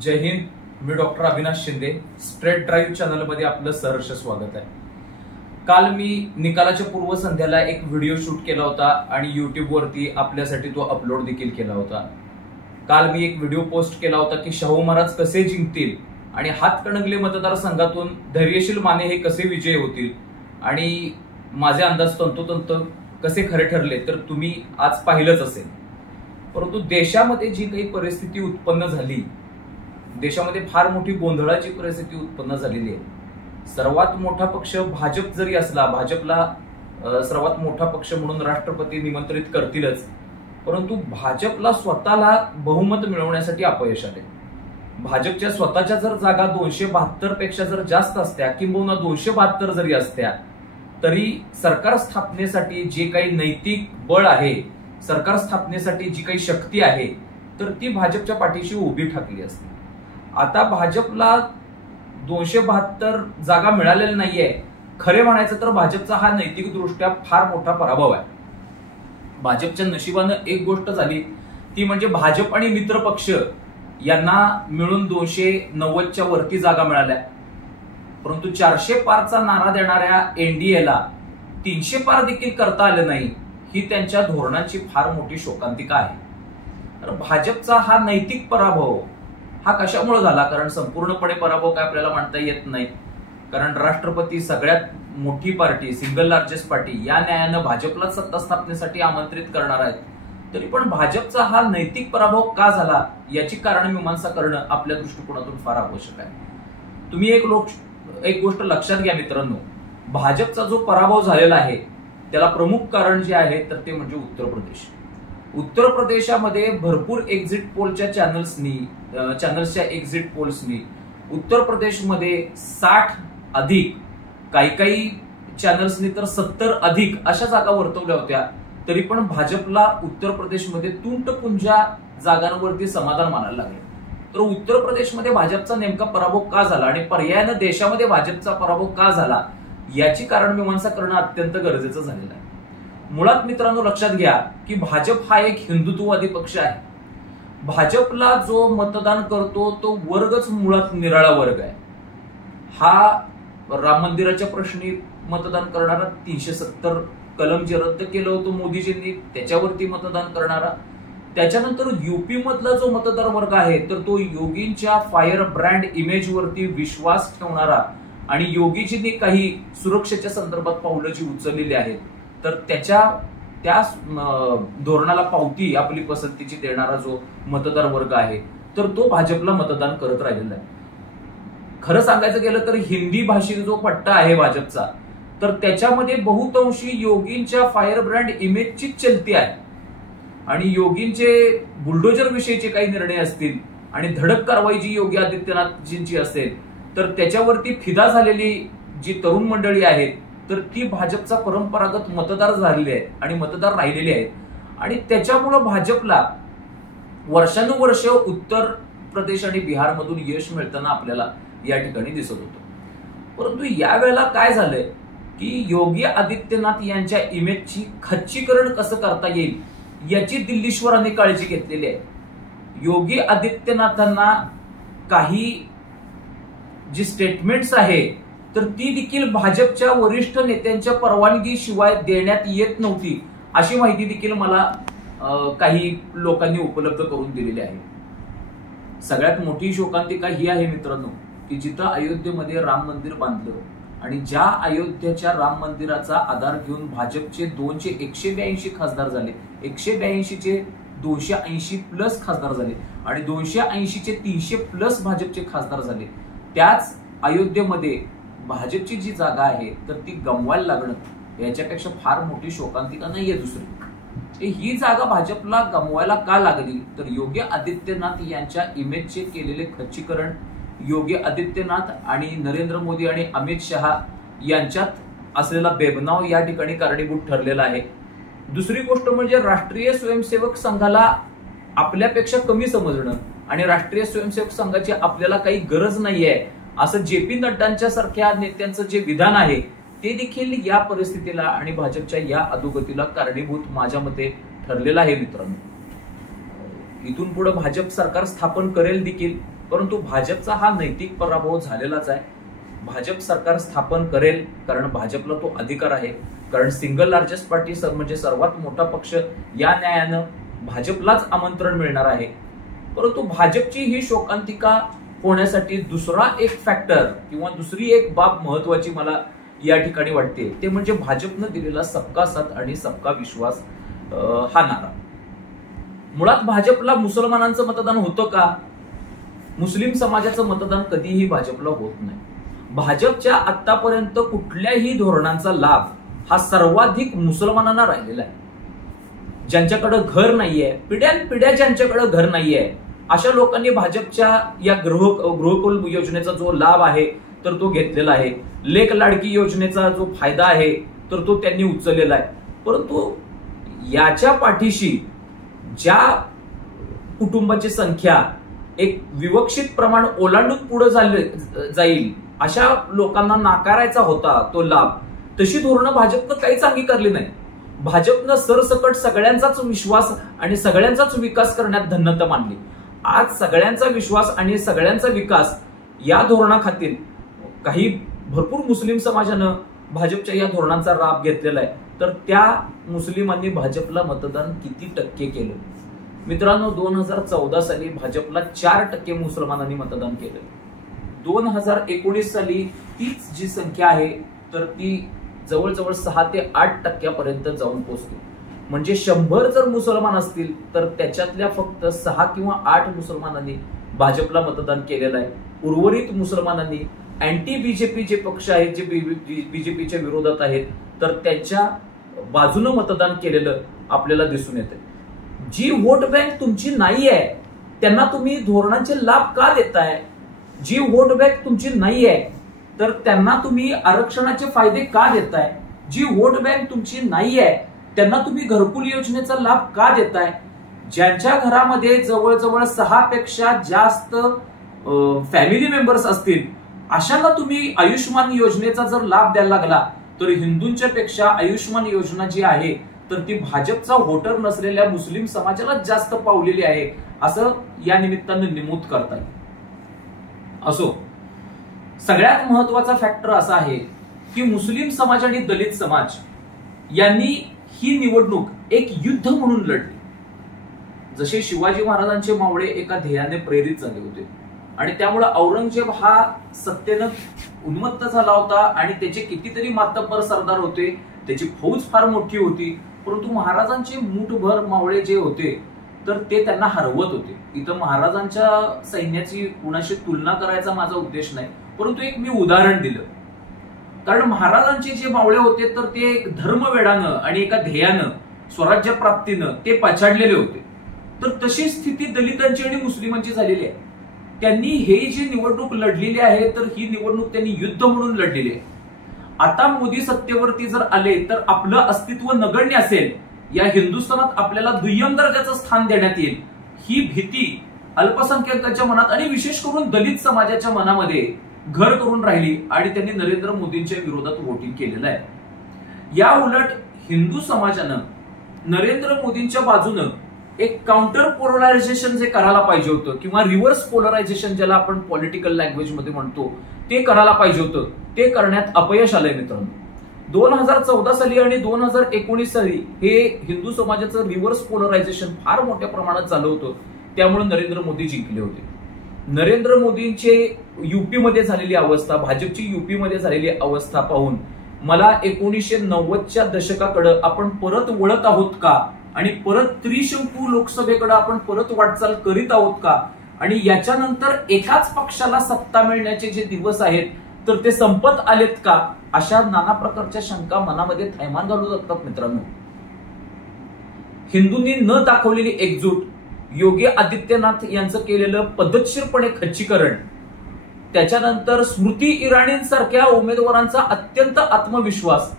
जय हिंद. मी doctor Avinash Shinde. Straight drive चॅनलमध्ये आपलं सहर्ष स्वागत आहे. काल मी निकालाच्या पूर्वसंध्येला एक व्हिडिओ शूट केला होता आणि युट्यूबवरती आपल्यासाठी तो अपलोड देखील केला होता. काल मी एक व्हिडिओ पोस्ट केला होता की शाहू महाराज कसे जिंकतील आणि हातकणंगले मतदारसंघातून धैर्यशील माने हे कसे विजयी होतील आणि माझे अंदाज तंतोतंत कसे खरे ठरले तर तुम्ही आज पाहिलंच असेल. परंतु देशामध्ये जी काही परिस्थिती उत्पन्न झाली, देशामध्ये फार मोठी गोंधळाची परिस्थिती उत्पन्न झालेली आहे. सर्वात मोठा पक्ष भाजप जरी असला, भाजपला सर्वात मोठा पक्ष म्हणून राष्ट्रपती निमंत्रित करतीलच, परंतु भाजपला स्वतःला बहुमत मिळवण्यासाठी अपयश आले. भाजपच्या स्वतःच्या जर जागा 272 पेक्षा जर जास्त असत्या किंबहुना 272 जरी असत्या तरी सरकार स्थापनेसाठी जे काही नैतिक बळ आहे, सरकार स्थापनेसाठी जी काही शक्ती आहे तर ती भाजपच्या पाठीशी उभी ठाकली असते. आता भाजपला 272 जागा मिळालेल्या नाहीये. खरे म्हणायचं तर भाजपचा हा नैतिक दृष्ट्या फार मोठा पराभव आहे. भाजपच्या नशिबानं एक गोष्ट झाली ती म्हणजे भाजप आणि मित्र पक्ष यांना मिळून 290च्या वरती जागा मिळाल्या. परंतु 400 पारचा नारा देणाऱ्या एनडीएला 300 पार देखील करता आलं नाही. ही त्यांच्या धोरणांची फार मोठी शोकांतिका आहे. तर भाजपचा हा नैतिक पराभव हा कशामुळे झाला? कारण संपूर्णपणे पराभव काय आपल्याला म्हणता येत नाही, कारण राष्ट्रपती सगळ्यात मोठी पार्टी, सिंगल लार्जेस्ट पार्टी, या न्यायानं भाजपला सत्ता स्थापनेसाठी आमंत्रित करणार आहेत. तरी पण भाजपचा हा नैतिक पराभव का झाला याची कारण मीमांसा करणं आपल्या दृष्टिकोनातून फार आवश्यक आहे. तुम्ही एक गोष्ट लक्षात घ्या मित्रांनो, भाजपचा जो पराभव झालेला आहे त्याला प्रमुख कारण जे आहे तर ते म्हणजे उत्तर प्रदेश. उत्तर प्रदेशामध्ये भरपूर एक्झिट पोलच्या चॅनल्सच्या एक्झिट पोल्सनी उत्तर प्रदेशमध्ये 60 अधिक, काही चॅनल्सनी तर 70 अधिक अशा जागा वर्तवल्या होत्या. तरी पण भाजपला उत्तर प्रदेशमध्ये तुंटपुंजा जागांवरती समाधान मानायला लागले. तर उत्तर प्रदेशमध्ये भाजपचा नेमका पराभव का झाला आणि पर्यायानं देशामध्ये भाजपचा पराभव का झाला याची कारण मीमांसा करणं अत्यंत गरजेचं झालेलं आहे. मुळात मित्रांनो लक्षात घ्या की भाजप हा एक हिंदुत्ववादी पक्ष आहे. भाजपला जो मतदान करतो तो वर्गच मुळात निराळा वर्ग आहे. हा राम मंदिराच्या प्रश्नी मतदान करणारा, 370 कलम जे रद्द केलं होतं मोदीजींनी त्याच्यावरती मतदान करणारा, त्याच्यानंतर युपी मधला जो मतदार वर्ग आहे तर तो योगींच्या फायर ब्रँड इमेज वरती विश्वास ठेवणारा आणि योगीजींनी काही सुरक्षेच्या संदर्भात पावलं जी उचललेली आहेत तर त्या धोरणाला पावती आपली पसंतीची देणारा जो मतदार वर्ग आहे तर तो भाजपला मतदान करत राहिलेला आहे. खरं सांगायचं गेलं तर हिंदी भाषिक जो पट्टा आहे भाजपचा तर त्याच्यामध्ये बहुतांशी योगींच्या फायर ब्रँड इमेजची चलती आहे आणि योगींचे बुलडोजर विषयीचे काही निर्णय असतील आणि धडक कारवाई जी योगी आदित्यनाथजींची असेल तर त्याच्यावरती फिदा झालेली जी तरुण मंडळी आहेत तर ती भाजपचा परंपरागत मतदार झालेले आहेत आणि मतदार राहिलेले आहेत आणि त्याच्यामुळं भाजपला वर्षानुवर्ष उत्तर प्रदेश आणि बिहारमधून यश मिळताना आपल्याला या ठिकाणी दिसत होतं. परंतु यावेळेला काय झालंय की योगी आदित्यनाथ यांच्या इमेजची खच्चीकरण कसं करता येईल याची दिल्लीश्वरांनी काळजी घेतलेली आहे. योगी आदित्यनाथांना काही जी स्टेटमेंट्स आहे तर ती देखील भाजपच्या वरिष्ठ नेत्यांच्या परवानगी शिवाय देण्यात येत नव्हती अशी माहिती देखील मला काही लोकांनी उपलब्ध करून दिलेली आहे. सगळ्यात मोठी शोकांतिका ही आहे मित्रांनो की जिथं अयोध्येमध्ये राम मंदिर बांधलं आणि ज्या अयोध्येच्या राम मंदिराचा आधार घेऊन भाजपचे 182 खासदार झाले, 182चे 280 प्लस खासदार झाले आणि 280चे 300 प्लस भाजपचे खासदार झाले, त्याच अयोध्येमध्ये भाजपची जी जागा आहे तर ती गमवायला लागणं याच्यापेक्षा फार मोठी शोकांतिका नाहीये दुसरी. ही जागा भाजपला गमवायला का लागली तर योगी आदित्यनाथ यांच्या इमेजचे केलेले खच्चीकरण, योगी आदित्यनाथ आणि नरेंद्र मोदी आणि अमित शहा यांच्यात असलेला बेबनाव या ठिकाणी कारणीभूत ठरलेला आहे. दुसरी गोष्ट म्हणजे राष्ट्रीय स्वयंसेवक संघाला आपल्यापेक्षा कमी समजणं आणि राष्ट्रीय स्वयंसेवक संघाची आपल्याला काही गरज नाहीये असं जे.पी. नड्डांच्या सारख्या नेत्यांचं जे विधान आहे ते देखील या परिस्थितीला आणि भाजपच्या या अधोगतीला कारणीभूत माझ्या मते ठरलेलं आहे मित्रांनो. इथून पुढे भाजप सरकार स्थापन करेल देखील, परंतु भाजपचा हा नैतिक पराभव झालेलाच आहे. भाजप सरकार स्थापन करेल कारण भाजपला तो अधिकार आहे, कारण सिंगल लार्जेस्ट पार्टी म्हणजे सर्वात मोठा पक्ष, या न्यायानं भाजपलाच आमंत्रण मिळणार आहे. परंतु भाजपची ही शोकांतिका होण्यासाठी दुसरा एक फॅक्टर किंवा दुसरी एक बाब महत्वाची मला या ठिकाणी वाटते, ते म्हणजे भाजपनं दिलेला सबका साथ आणि सबका विश्वास हा नारा. मुळात भाजपला मुसलमानांचं मतदान होतं का? मुस्लिम समाजाचं मतदान कधीही भाजपला होत नाही. भाजपच्या आतापर्यंत कुठल्याही धोरणांचा लाभ हा सर्वाधिक मुसलमानांना राहिलेला आहे. ज्यांच्याकडे घर नाहीये, पिढ्यानपिढ्या ज्यांच्याकडे घर नाहीये, अशा लोकांनी भाजपच्या या गृहकुल योजनेचा जो लाभ आहे तर तो घेतलेला आहे. लेक लाडकी योजनेचा जो फायदा आहे तर तो त्यांनी उचललेला आहे. परंतु याच्या पाठीशी ज्या कुटुंबाची संख्या एक विवक्षित प्रमाण ओलांडून पुढे जाईल अशा लोकांना नाकारायचा होता तो लाभ, तशी धोरणं भाजपनं काहीच अंगीकारली नाही. भाजपनं सरसकट सगळ्यांचाच विश्वास आणि सगळ्यांचाच विकास करण्यात धन्यता मानली. आज सगळ्यांचा विश्वास आणि सगळ्यांचा विकास या धोरणाखातीर काही भरपूर मुस्लिम समाजानं भाजपच्या या धोरणांचा लाभ घेतलेला आहे. तर त्या मुस्लिमांनी भाजपला मतदान किती टक्के केलं? मित्रांनो, 2014 साली भाजपला 4% मुसलमानांनी मतदान केलं. 2019 साली तीच जी संख्या आहे तर ती जवळजवळ 6 ते 8% जाऊन पोहोचली. म्हणजे 100 जर मुसलमान असतील तर त्याच्यातल्या फक्त 6 किंवा 8 मुसलमानांनी भाजपला मतदान केलेलं आहे. उर्वरित मुसलमानांनी अँटी बीजेपी जे पक्ष आहेत, जे बीजेपीच्या विरोधात आहेत, तर त्यांच्या बाजूनं मतदान केलेलं आपल्याला दिसून येतं. जी वोट बँक तुमची नाही आहे त्यांना तुम्ही धोरणांचे लाभ का देताय? जी वोट बँक तुमची नाही आहे तर त्यांना तुम्ही आरक्षणाचे फायदे का देताय? जी वोट बँक तुमची नाही आहे त्यांना तुम्ही घरकुल योजनेचा लाभ का देताय? ज्यांच्या घरामध्ये जवळजवळ 6 पेक्षा जास्त फॅमिली मेंबर्स असतील अशांना तुम्ही आयुष्यमान योजनेचा जर लाभ द्यायला लागला तर हिंदूंच्या पेक्षा आयुष्यमान योजना जी आहे तर ती भाजपचा व्होटर नसलेल्या मुस्लिम समाजाला जास्त पावलेली आहे असं या निमित्तानं नमूद करता येईल. असो, सगळ्यात महत्वाचा फॅक्टर असा आहे की मुस्लिम समाज आणि दलित समाज यांनी ही निवडणूक एक युद्ध म्हणून लढली. जसे शिवाजी महाराजांचे मावळे एका ध्येयाने प्रेरित झाले होते आणि त्यामुळे औरंगजेब हा सत्तेनं उन्मत्त झाला होता आणि त्याचे कितीतरी मातब्बर सरदार होते, त्याची फौज फार मोठी होती, परंतु महाराजांचे मूठभर मावळे जे होते तर ते त्यांना हरवत होते. इथं महाराजांच्या सैन्याची कुणाशी तुलना करायचा माझा उद्देश नाही, परंतु एक मी उदाहरण दिलं. कारण महाराजांचे जे मावळे होते तर ते एक धर्मवेडानं आणि एका ध्येयानं, स्वराज्य प्राप्तीनं ते पछाडलेले होते. तर तशी स्थिती दलितांची आणि मुस्लिमांची झालेली आहे. त्यांनी हे जी निवडणूक लढलेली आहे तर ही निवडणूक त्यांनी युद्ध म्हणून लढलेली आहे. आता मोदी सत्तेवरती जर आले तर आपलं अस्तित्व नगण्य असेल, या हिंदुस्थानात आपल्याला दुय्यम दर्जाचं स्थान देण्यात येईल, ही भीती अल्पसंख्याकांच्या मनात आणि विशेष करून दलित समाजाच्या मनामध्ये घर करून राहिली आणि त्यांनी नरेंद्र मोदींच्या विरोधात वोटिंग केलेलं आहे. या उलट हिंदू समाजानं नरेंद्र मोदींच्या बाजूनं एक काउंटर पोलरायझेशन जे करायला पाहिजे होतं किंवा रिव्हर्स पोलरायझेशन ज्याला आपण पॉलिटिकल लँग्वेज मध्ये म्हणतो ते करायला पाहिजे होतं, ते करण्यात अपयश आलंय. मित्रांनो, 2014 साली आणि 2019 साली हे हिंदू समाजाचं रिव्हर्स पोलरायझेशन फार मोठ्या प्रमाणात झालं होतं, त्यामुळे नरेंद्र मोदी जिंकले होते. नरेंद्र मोदींचे युपीमध्ये झालेली अवस्था, भाजपची युपीमध्ये झालेली अवस्था पाहून मला 1990च्या दशकाकडे आपण परत वळत आहोत का आणि परत त्रिशंकू लोकसभेकडे आपण परत वाटचाल करीत आहोत का आणि याच्यानंतर एकाच पक्षाला सत्ता मिळण्याचे जे दिवस आहेत तर ते संपत आलेत का, अशा नाना प्रकारच्या शंका मनामध्ये थैमान घालू लागतात. मित्रांनो, हिंदूंनी न दाखवलेली एकजूट, योगी आदित्यनाथ यांचं केलेलं पद्धतशीरपणे खच्चीकरण, त्याच्यानंतर स्मृती इराणींसारख्या उमेदवारांचा अत्यंत आत्मविश्वास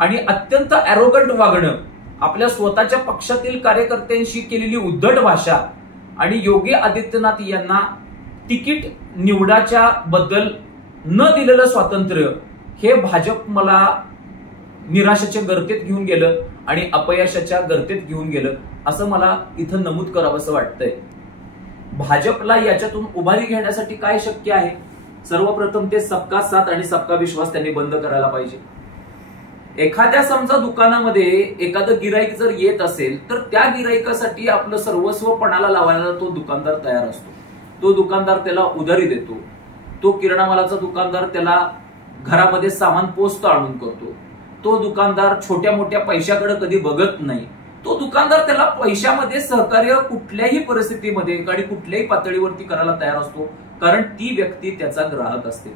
आणि अत्यंत अॅरोगंट वागणं, आपल्या स्वतःच्या पक्षातील कार्यकर्त्यांशी केलेली उद्धट भाषा आणि योगी आदित्यनाथ यांना तिकीट निवडाच्या बद्दल न दिलेलं स्वातंत्र्य, हे भाजप मला निराशेच्या गर्तेत घेऊन गेलं आणि अपयशाच्या गर्तेत घेऊन गेलं असं मला इथं नमूद करावंसं वाटतंय. भाजपला याच्यातून उभारी घेण्यासाठी काय शक्य आहे? सर्वप्रथम ते सबका साथ आणि सबका विश्वास त्यांनी बंद करायला पाहिजे. एखाद्या समजा दुकानामध्ये एखादं गिराईक जर येत असेल तर त्या गिराईकासाठी आपलं सर्वस्व पणाला लावायला तो दुकानदार तयार असतो. तो दुकानदार त्याला उधारी देतो. तो किराणा मालाचा दुकानदार त्याला घरामध्ये सामान पोस्ट आणून करतो. तो दुकानदार छोट्या मोठ्या पैशाकडे कधी बघत नाही. तो दुकानदार त्याला पैशामध्ये सहकार्य कुठल्याही परिस्थितीमध्ये आणि कुठल्याही पातळीवरती करायला तयार असतो, कारण ती व्यक्ती त्याचा ग्राहक असते.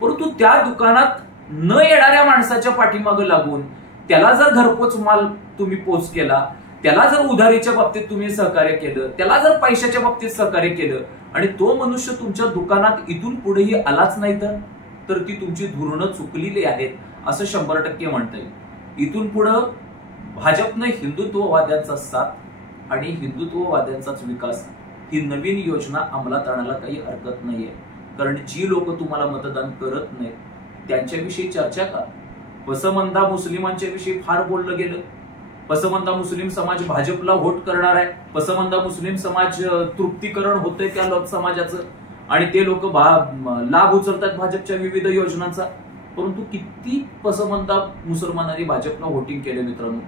परंतु त्या दुकानात न येणाऱ्या माणसाच्या पाठीमागे लागून त्याला जर घरपोच माल तुम्ही पोच केला, त्याला जर उधारीच्या बाबतीत तुम्ही सहकार्य केलं, त्याला जर पैशाच्या बाबतीत सहकार्य केलं आणि तो मनुष्य तुमच्या दुकानात इथून पुढेही आलाच नाही तर ती तुमची धोरणं चुकलेली आहेत असं 100% म्हणता येईल. इथून पुढं भाजपनं हिंदुत्ववाद्यांचा साथ आणि हिंदुत्ववाद्यांचाच विकास ही नवीन योजना अंमलात आणायला काही हरकत नाहीये. कारण जी लोक तुम्हाला मतदान करत नाहीत त्यांच्याविषयी चर्चा का? पसमंदा मुस्लिमांच्या विषयी फार बोललं गेलं. पसमंदा मुस्लिम समाज भाजपला व्होट करणार आहे. पसमंदा मुस्लिम समाज तृप्तीकरण होतंय त्या लोक समाजाचं आणि ते लोक लाभ उचलतात भाजपच्या विविध योजनांचा. परंतु किती पसमंदा मुसलमानांनी भाजपला व्होटिंग केले मित्रांनो?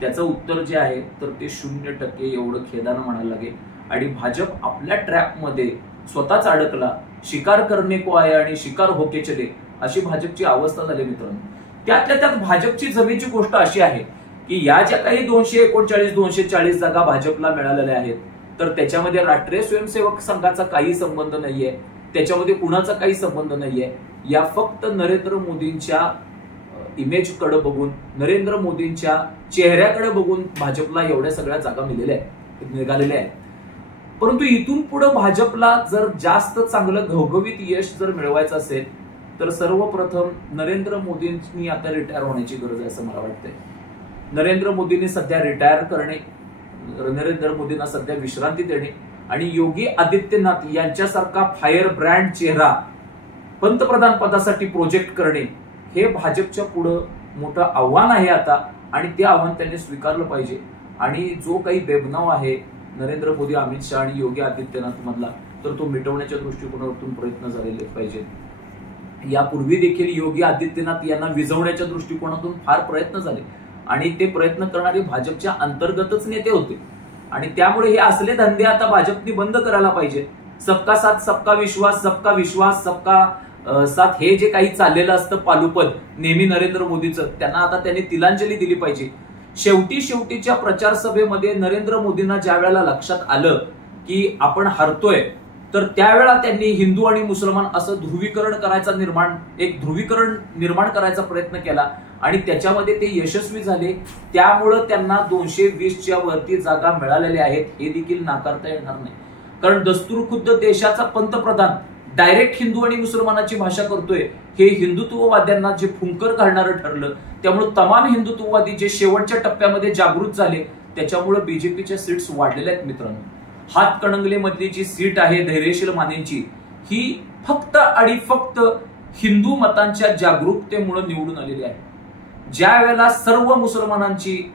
त्याचं उत्तर जे आहे तर ते 0% एवढं खेदानं म्हणायला लागेल. आणि भाजप आपल्या ट्रॅपमध्ये स्वतःच अडकला. शिकार करणे को आहे आणि शिकार होके चले अशी भाजपची अवस्था झाली मित्रांनो. त्यातल्या त्यात भाजपची जमेची गोष्ट अशी आहे की या ज्या काही 239-240 जागा भाजपला मिळालेल्या आहेत तर त्याच्यामध्ये राष्ट्रीय स्वयंसेवक संघाचा काही संबंध नाहीये. त्याच्यामध्ये कुणाचा काही संबंध नाहीये. या फक्त नरेंद्र मोदींच्या इमेजकडे बघून, नरेंद्र मोदींच्या चेहऱ्याकडे बघून भाजपला एवढ्या सगळ्या जागा निघालेल्या आहेत. परंतु इथून पुढे भाजपला जर जास्त चांगलं घवघवीत यश जर मिळवायचं असेल तर सर्वप्रथम नरेंद्र मोदींनी आता रिटायर होण्याची गरज आहे असं मला वाटतंय. नरेंद्र मोदींनी सध्या रिटायर करणे, नरेंद्र मोदींना सध्या विश्रांती देणे आणि योगी आदित्यनाथ यांच्यासारखा फायर ब्रँड चेहरा पंतप्रधान पदासाठी प्रोजेक्ट करणे हे भाजपच्या पुढे मोठं आव्हान आहे आता. आणि ते आव्हान त्यांनी स्वीकारलं पाहिजे. आणि जो काही बेबनाव आहे नरेंद्र मोदी, अमित शहा आणि योगी आदित्यनाथ मधला तर तो मिटवण्याच्या दृष्टिकोनातून प्रयत्न झालेले पाहिजेत. यापूर्वी देखील योगी आदित्यनाथ यांना विझवण्याच्या दृष्टिकोनातून फार प्रयत्न झाले आणि ते प्रयत्न करणारे भाजपच्या अंतर्गतच नेते होते. आणि त्यामुळे हे असले धंदे आता भाजपने बंद करायला पाहिजे. सबका साथ सबका विश्वास, सबका विश्वास सबका साथ हे जे काही चाललेलं असतं पालुपद नेहमी नरेंद्र मोदीचं, त्यांना आता त्यांनी तिलांजली दिली पाहिजे. शेवटीच्या प्रचार सभेमध्ये नरेंद्र मोदींना ज्या वेळेला लक्षात आलं की आपण हरतोय तर त्यावेळेला त्यांनी हिंदू आणि मुसलमान असं ध्रुवीकरण निर्माण करायचा प्रयत्न केला आणि त्याच्यामध्ये ते यशस्वी झाले. त्यामुळं त्यांना 220च्या वरती जागा मिळालेल्या आहेत हे देखील नाकारता येणार नाही. कारण दस्तूर खुद्द देशाचा पंतप्रधान डायरेक्ट हिंदू आणि मुसलमानाची भाषा करतोय हे हिंदुत्ववाद्यांना जे फुंकर घालणारं ठरलं. त्यामुळे तमाम हिंदुत्ववादी जे शेवटच्या टप्प्यामध्ये जागृत झाले त्याच्यामुळे बीजेपीच्या सीट्स वाढलेल्या आहेत मित्रांनो. हातकणंगले मधली जी सीट आहे धैर्यशील मानेंची ही फक्त आणि फक्त हिंदू मतांच्या जागरूकतेमुळे निवडून आलेली आहे. ज्या वेळेला सर्व मुसलमानांची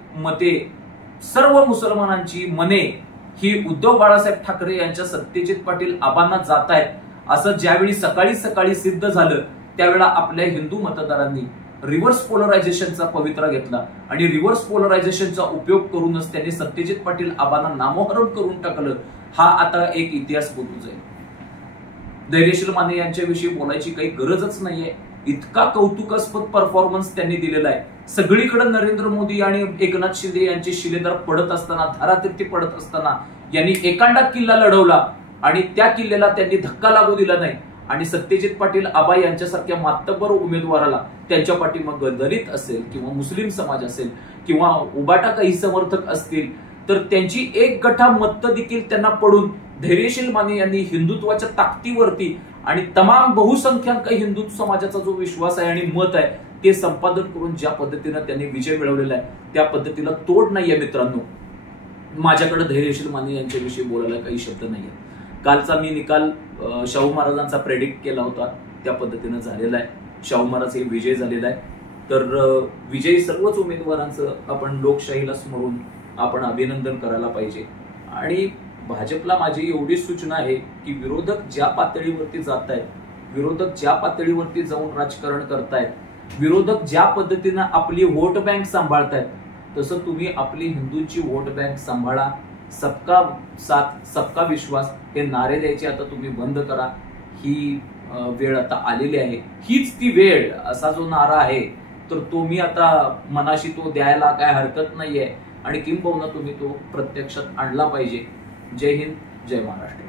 मने ही उद्धव बाळासाहेब ठाकरे यांच्या सत्यजित पाटील आबांना जात आहेत असं ज्यावेळी सकाळी सिद्ध झालं त्यावेळेला आपल्या हिंदू मतदारांनी रिव्हर्स पोलरायझेशनचा पवित्रा घेतला आणि रिव्हर्स पोलरायझेशनचा उपयोग करूनच त्यांनी सत्यजित पाटील आबांना नामोहरम करून टाकलं. हा आता एक इतिहास बोलू जाईल. धैर्यशील माने यांच्याविषयी बोलायची काही गरजच नाहीये. इतका कौतुकास्पद परफॉर्मन्स त्यांनी दिलेला आहे. सगळीकडे नरेंद्र मोदी आणि एकनाथ शिंदे यांचे शिलेदार पडत असताना, धारातीर्थी पडत असताना यांनी एकांडा किल्ला लढवला आणि त्या किल्ल्याला त्यांनी धक्का लागू दिला नाही. आणि सत्यजित पाटील आबा यांच्यासारख्या मातब्बर उमेदवाराला त्यांच्या पाठीमागे दलित असेल किंवा मुस्लिम समाज असेल किंवा उबाटा काही समर्थक असतील तर त्यांची एक गठा मत देखील त्यांना पडून धैर्यशील माने यांनी हिंदुत्वाच्या ताकदीवरती आणि तमाम बहुसंख्याक हिंदू समाजाचा जो विश्वास आहे आणि मत आहे ते संपादन करून ज्या पद्धतीने त्यांनी विजय मिळवलेला आहे त्या पद्धतीला तोड नाहीये मित्रांनो. माझ्याकडे धैर्यशील माने यांच्याविषयी बोलायला काही शब्द नाहीये. कालचा मी निकाल शाहू महाराजांचा प्रेडिक्ट केला होता त्या पद्धतीने झालेला आहे. शाहू महाराज हे विजय झालेला आहे. तर विजयी सर्वच उमेदवारांचं आपण लोकशाहीला स्मरून आपण अभिनंदन करायला पाहिजे. आणि भाजपला माझी एवढी सूचना आहे की विरोधक ज्या पातळीवरती जात आहेत, विरोधक ज्या पातळीवरती जाऊन राजकारण करतायत, विरोधक ज्या पद्धतीनं आपली वोट बँक सांभाळतायत, तसं तुम्ही आपली हिंदूंची वोट बँक सांभाळा. सबका साथ सबका विश्वास हे नारे द्यायचे आता तुम्ही बंद करा. ही वेळ आता आलेली आहे. हीच ती वेळ असा जो नारा आहे तर तो मी आता मनाशी तो द्यायला काय हरकत नाहीये आणि किंबहुना तुम्ही तो प्रत्यक्षात आणला पाहिजे. जय हिंद, जय महाराष्ट्र.